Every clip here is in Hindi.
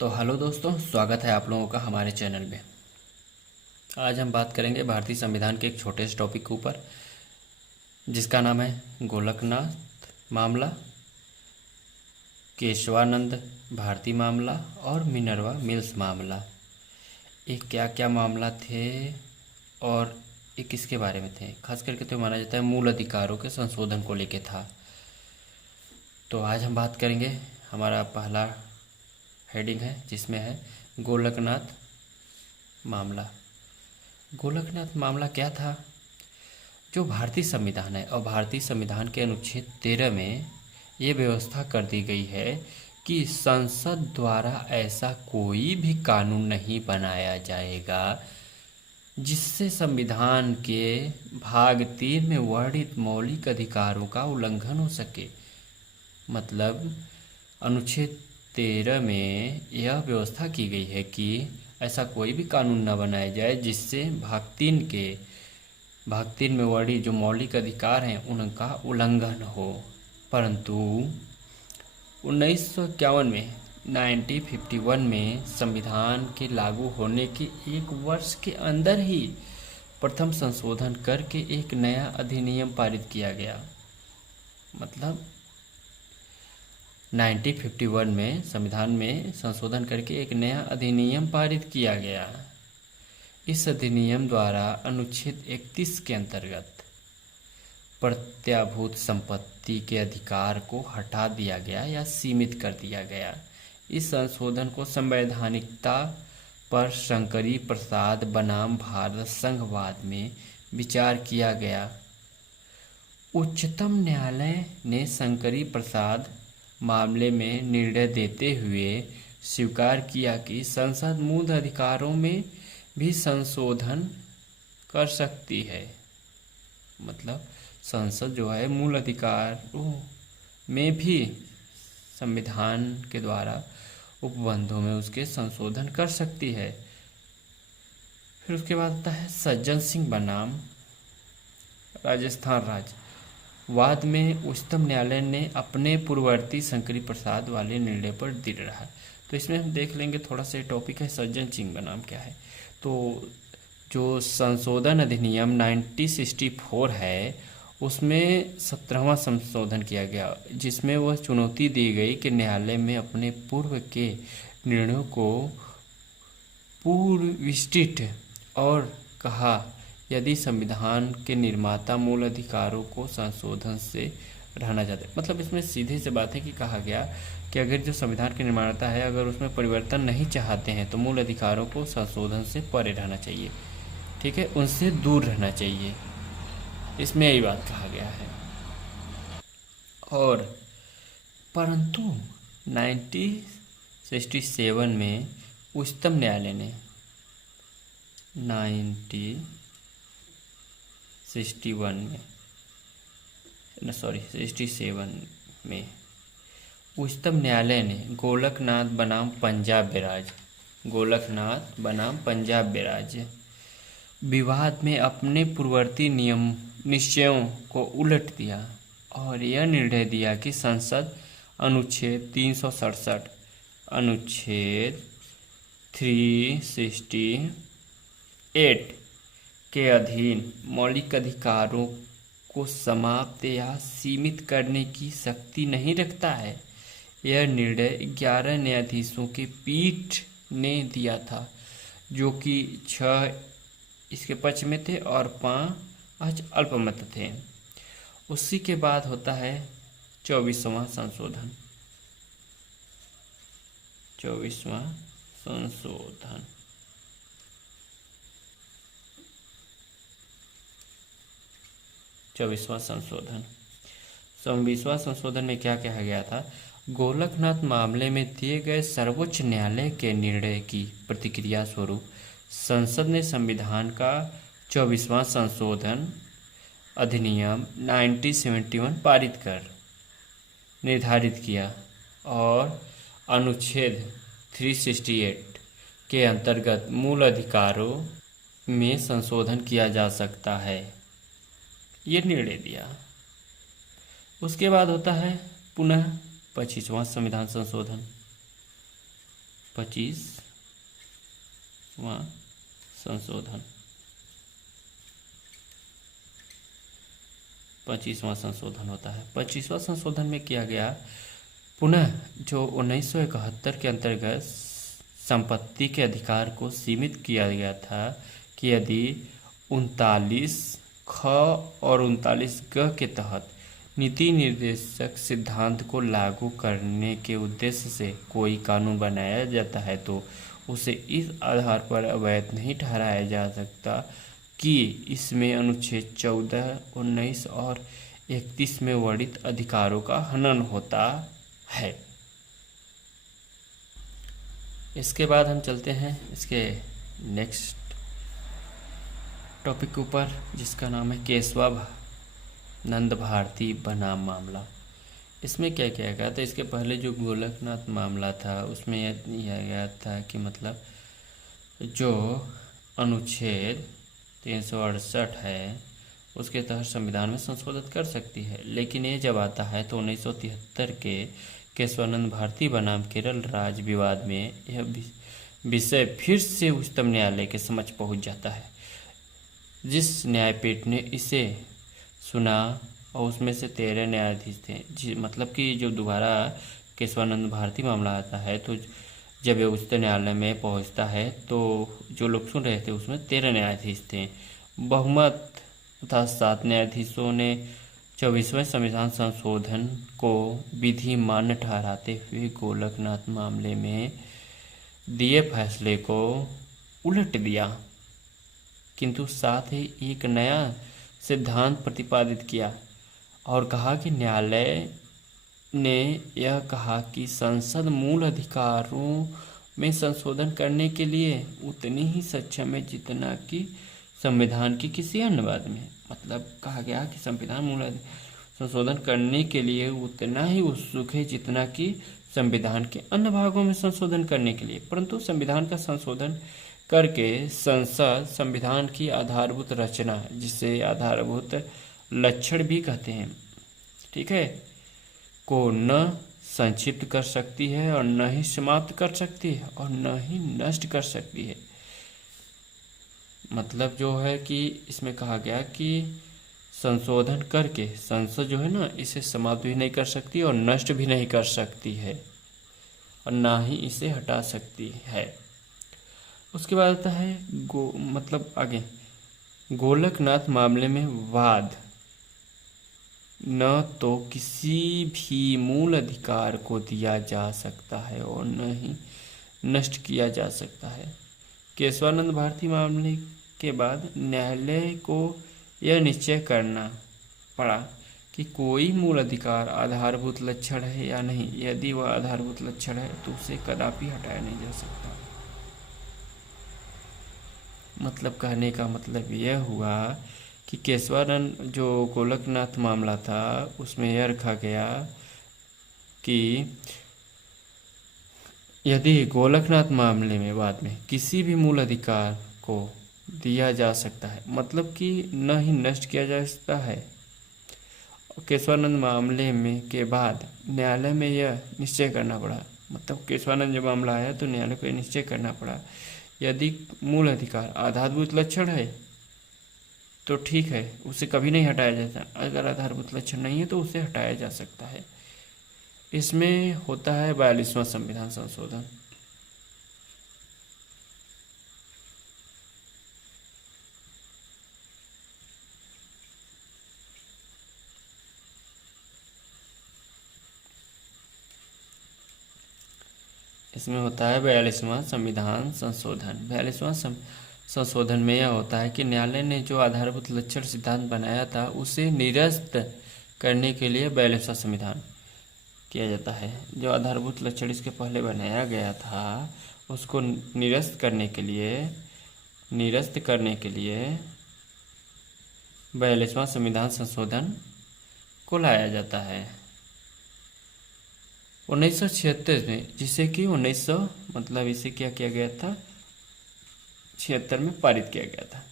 तो हेलो दोस्तों, स्वागत है आप लोगों का हमारे चैनल में। आज हम बात करेंगे भारतीय संविधान के एक छोटे से टॉपिक के ऊपर, जिसका नाम है गोलकनाथ मामला, केशवानंद भारती मामला और मिनर्वा मिल्स मामला। ये क्या क्या मामला थे और ये किसके बारे में थे? खास करके तो माना जाता है मूल अधिकारों के संशोधन को लेके था। तो आज हम बात करेंगे, हमारा पहला हेडिंग है जिसमें है गोलकनाथ मामला। गोलकनाथ मामला क्या था? जो भारतीय संविधान है और भारतीय संविधान के अनुच्छेद 13 में ये व्यवस्था कर दी गई है कि संसद द्वारा ऐसा कोई भी कानून नहीं बनाया जाएगा जिससे संविधान के भाग 3 में वर्णित मौलिक अधिकारों का उल्लंघन हो सके। मतलब अनुच्छेद 13 में यह व्यवस्था की गई है कि ऐसा कोई भी कानून न बनाया जाए जिससे भाग 3 में वर्णित जो मौलिक अधिकार हैं उनका उल्लंघन हो। परंतु 1951 में 1951 में संविधान के लागू होने के एक वर्ष के अंदर ही प्रथम संशोधन करके एक नया अधिनियम पारित किया गया। मतलब 1951 में संविधान में संशोधन करके एक नया अधिनियम पारित किया गया। इस अधिनियम द्वारा अनुच्छेद 31 के अंतर्गत प्रत्याभूत संपत्ति के अधिकार को हटा दिया गया या सीमित कर दिया गया। इस संशोधन को संवैधानिकता पर शंकरी प्रसाद बनाम भारत संघवाद में विचार किया गया। उच्चतम न्यायालय ने शंकरी प्रसाद मामले में निर्णय देते हुए स्वीकार किया कि संसद मूल अधिकारों में भी संशोधन कर सकती है। मतलब संसद जो है मूल अधिकारों में भी संविधान के द्वारा उपबंधों में उसके संशोधन कर सकती है। फिर उसके बाद आता है सज्जन सिंह बनाम राजस्थान राज्य। वाद में उच्चतम न्यायालय ने अपने पूर्ववर्ती शंकरी प्रसाद वाले निर्णय पर दृढ़ रहा। तो इसमें हम देख लेंगे, थोड़ा सा टॉपिक है सज्जन सिंह बनाम क्या है। तो जो संशोधन अधिनियम 1964 है उसमें 17वां संशोधन किया गया, जिसमें वह चुनौती दी गई कि न्यायालय में अपने पूर्व के निर्णयों को पुनर्विचारित और कहा यदि संविधान के निर्माता मूल अधिकारों को संशोधन से रहना चाहते। मतलब इसमें सीधे से बात है कि कहा गया कि अगर जो संविधान के निर्माता है अगर उसमें परिवर्तन नहीं चाहते हैं तो मूल अधिकारों को संशोधन से परे रहना चाहिए, ठीक है, उनसे दूर रहना चाहिए। इसमें यही बात कहा गया है। और परंतु 1967 में उच्चतम न्यायालय ने 67 में उच्चतम न्यायालय ने गोलकनाथ बनाम पंजाब राज्य विवाद में अपने पूर्ववर्ती निश्चयों को उलट दिया और यह निर्णय दिया कि संसद अनुच्छेद 367, अनुच्छेद 368 के अधीन मौलिक अधिकारों को समाप्त या सीमित करने की शक्ति नहीं रखता है। यह निर्णय 11 न्यायाधीशों की पीठ ने दिया था, जो कि 6 इसके पक्ष में थे और 5 अल्पमत थे। उसी के बाद होता है 24वां संशोधन। 24वां संशोधन 24वां संशोधन में क्या कहा गया था? गोलकनाथ मामले में दिए गए सर्वोच्च न्यायालय के निर्णय की प्रतिक्रिया स्वरूप संसद ने संविधान का 24वां संशोधन अधिनियम 1971 पारित कर निर्धारित किया और अनुच्छेद 368 के अंतर्गत मूल अधिकारों में संशोधन किया जा सकता है, ये निर्णय दिया। उसके बाद होता है पुनः 25वां संविधान संशोधन। 25वां संशोधन। 25वां संशोधन होता है। 25वां संशोधन में किया गया पुनः जो 1971 के अंतर्गत संपत्ति के अधिकार को सीमित किया गया था कि यदि 39 ख और 39 ग के तहत नीति निर्देशक सिद्धांत को लागू करने के उद्देश्य से कोई कानून बनाया जाता है तो उसे इस आधार पर अवैध नहीं ठहराया जा सकता कि इसमें अनुच्छेद 14, 19 और 31 में वर्णित अधिकारों का हनन होता है। इसके बाद हम चलते हैं इसके नेक्स्ट टॉपिक के ऊपर, जिसका नाम है केशवानंद भारती बनाम मामला। इसमें क्या किया गया था, इसके पहले जो गोलकनाथ मामला था उसमें यह दिया गया था कि मतलब जो अनुच्छेद 368 है उसके तहत संविधान में संशोधन कर सकती है, लेकिन ये जब आता है तो 1973 के केशवानंद भारती बनाम केरल राज्य विवाद में यह विषय फिर से उच्चतम न्यायालय के समक्ष पहुंच जाता है। जिस न्यायपीठ ने इसे सुना और उसमें से 13 न्यायाधीश थे, मतलब कि जो दोबारा केशवानंद भारती मामला आता है तो जब ये उच्चतम न्यायालय में पहुंचता है तो जो लोग सुन रहे थे उसमें 13 न्यायाधीश थे। बहुमत तथा 7 न्यायाधीशों ने 24वें संविधान संशोधन को विधि मान्य ठहराते हुए गोलकनाथ मामले में दिए फैसले को उलट दिया, किंतु साथ ही एक नया सिद्धांत प्रतिपादित किया और कहा कि न्यायालय ने यह कहा कि संसद मूल अधिकारों में संशोधन करने के लिए उतनी ही सक्षम है जितना कि संविधान की किसी अन्य भाग में। मतलब कहा गया कि संविधान मूल संशोधन करने के लिए उतना ही उत्सुक है जितना कि संविधान के अन्य भागों में संशोधन करने के लिए, परंतु संविधान का संशोधन करके संसद संविधान की आधारभूत रचना, जिसे आधारभूत लक्षण भी कहते हैं, ठीक है, को न संक्षिप्त कर सकती है और न ही समाप्त कर सकती है और न ही नष्ट कर सकती है। मतलब जो है कि इसमें कहा गया कि संशोधन करके संसद जो है ना इसे समाप्त भी नहीं कर सकती और नष्ट भी नहीं कर सकती है और ना ही इसे हटा सकती है। उसके बाद आता है मतलब आगे गोलकनाथ मामले में वाद न तो किसी भी मूल अधिकार को दिया जा सकता है और न ही नष्ट किया जा सकता है। केशवानंद भारती मामले के बाद न्यायालय को यह निश्चय करना पड़ा कि कोई मूल अधिकार आधारभूत लक्षण है या नहीं। यदि वह आधारभूत लक्षण है तो उसे कदापि हटाया नहीं जा सकता। मतलब कहने का मतलब यह हुआ कि केशवानंद जो गोलकनाथ मामला था उसमें यह रखा गया कि यदि गोलकनाथ मामले में बाद में किसी भी मूल अधिकार को दिया जा सकता है, मतलब कि न ही नष्ट किया जा सकता है। केशवानंद मामले में के बाद न्यायालय में यह निश्चय करना पड़ा, मतलब केशवानंद जब मामला आया तो न्यायालय को यह निश्चय करना पड़ा यदि मूल अधिकार आधारभूत लक्षण है तो ठीक है, उसे कभी नहीं हटाया जाता। अगर आधारभूत लक्षण नहीं है तो उसे हटाया जा सकता है। इसमें होता है 42वां संविधान संशोधन। इसमें होता है 42वां संविधान संशोधन। 42वां संशोधन में यह होता है कि न्यायालय ने जो आधारभूत लक्षण सिद्धांत बनाया था उसे निरस्त करने के लिए 42वां संविधान किया जाता है। जो आधारभूत लक्षण इसके पहले बनाया गया था उसको निरस्त करने के लिए 42वां संविधान संशोधन को लाया जाता है 1976 में, जिसे कि 1900 मतलब इसे क्या किया गया था 76 में पारित किया गया था।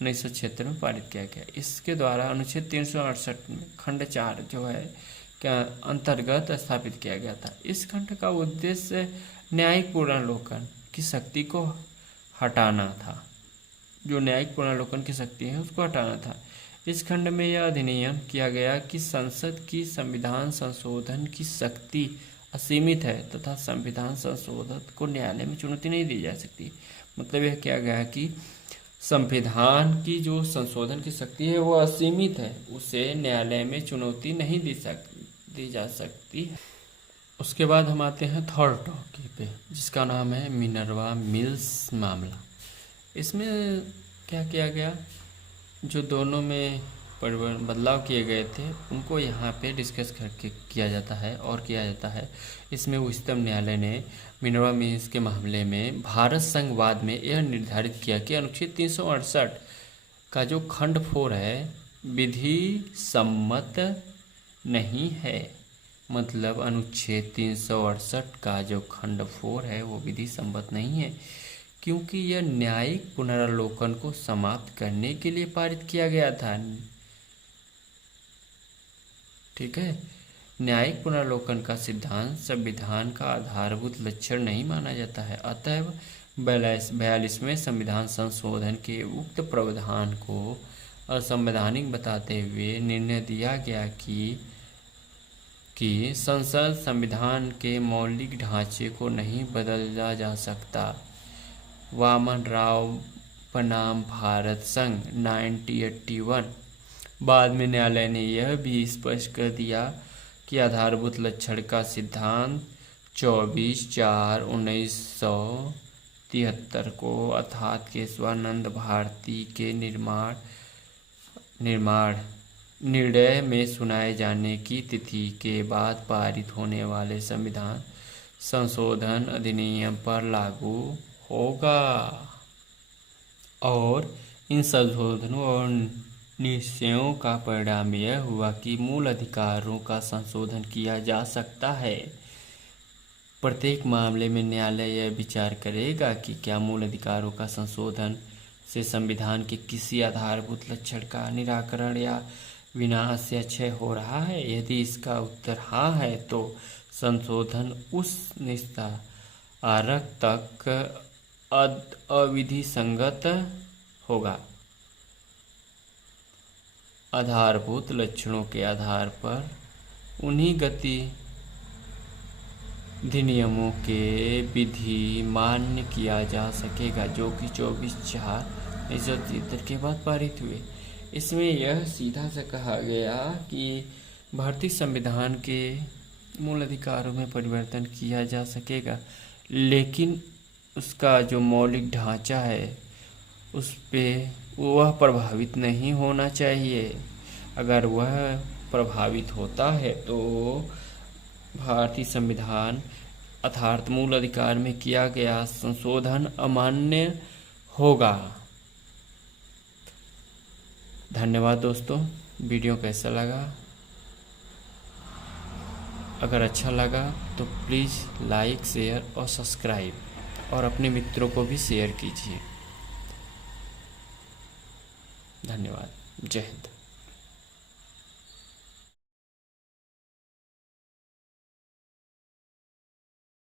1976 में पारित किया गया। इसके द्वारा अनुच्छेद 368 में खंड 4 जो है के अंतर्गत स्थापित किया गया था। इस खंड का उद्देश्य न्यायिक पुनर्लोकन की शक्ति को हटाना था। जो न्यायिक पुनर्लोकन की शक्ति है उसको हटाना था। इस खंड में यह अधिनियम किया गया कि संसद की संविधान संशोधन की शक्ति असीमित है तथा संविधान संशोधन को न्यायालय में चुनौती नहीं दी जा सकती। मतलब यह किया गया कि संविधान की जो संशोधन की शक्ति है वो असीमित है, उसे न्यायालय में चुनौती नहीं दी जा सकती। उसके बाद हम आते हैं थर्ड टॉपिक पे, जिसका नाम है मिनर्वा मिल्स मामला। इसमें क्या किया गया, जो दोनों में बदलाव किए गए थे उनको यहाँ पे डिस्कस करके किया जाता है। इसमें उच्चतम न्यायालय ने मिनर्वा मिल्स के मामले में भारत संघवाद में यह निर्धारित किया कि अनुच्छेद 368 का जो खंड 4 है विधि सम्मत नहीं है। मतलब अनुच्छेद 368 का जो खंड 4 है वो विधि सम्मत नहीं है, क्योंकि यह न्यायिक पुनरावलोकन को समाप्त करने के लिए पारित किया गया था। ठीक है, न्यायिक पुनरावलोकन का सिद्धांत संविधान का आधारभूत लक्षण नहीं माना जाता है। अतएव 42वें संविधान संशोधन के उक्त प्रावधान को असंवैधानिक बताते हुए निर्णय दिया गया कि संसद संविधान के मौलिक ढांचे को नहीं बदला जा सकता। वामन राव बनाम भारत संघ 1981। बाद में न्यायालय ने यह भी स्पष्ट कर दिया कि आधारभूत लक्षण का सिद्धांत 24/4/1973 को अर्थात केशवानंद भारती के निर्णय में सुनाए जाने की तिथि के बाद पारित होने वाले संविधान संशोधन अधिनियम पर लागू होगा। और इन संशोधनों और निश्चयों का परिणाम यह हुआ कि मूल अधिकारों का संशोधन किया जा सकता है। प्रत्येक मामले में न्यायालय यह विचार करेगा कि क्या मूल अधिकारों का संशोधन से संविधान के किसी आधारभूत लक्षण का निराकरण या विनाश या क्षय हो रहा है। यदि इसका उत्तर हाँ है तो संशोधन उस निस्तारक तक अविधि संगत होगा। आधारभूत लक्षणों के आधार पर उन्हीं अधिनियमों के विधि मान्य किया जा सकेगा जो कि 24/4/1973 के बाद पारित हुए। इसमें यह सीधा सा कहा गया कि भारतीय संविधान के मूल अधिकारों में परिवर्तन किया जा सकेगा, लेकिन उसका जो मौलिक ढांचा है उस पे वह प्रभावित नहीं होना चाहिए। अगर वह प्रभावित होता है तो भारतीय संविधान अर्थात मूल अधिकार में किया गया संशोधन अमान्य होगा। धन्यवाद दोस्तों। वीडियो कैसा लगा? अगर अच्छा लगा तो प्लीज़ लाइक, शेयर और सब्सक्राइब और अपने मित्रों को भी शेयर कीजिए। धन्यवाद। जय हिंद।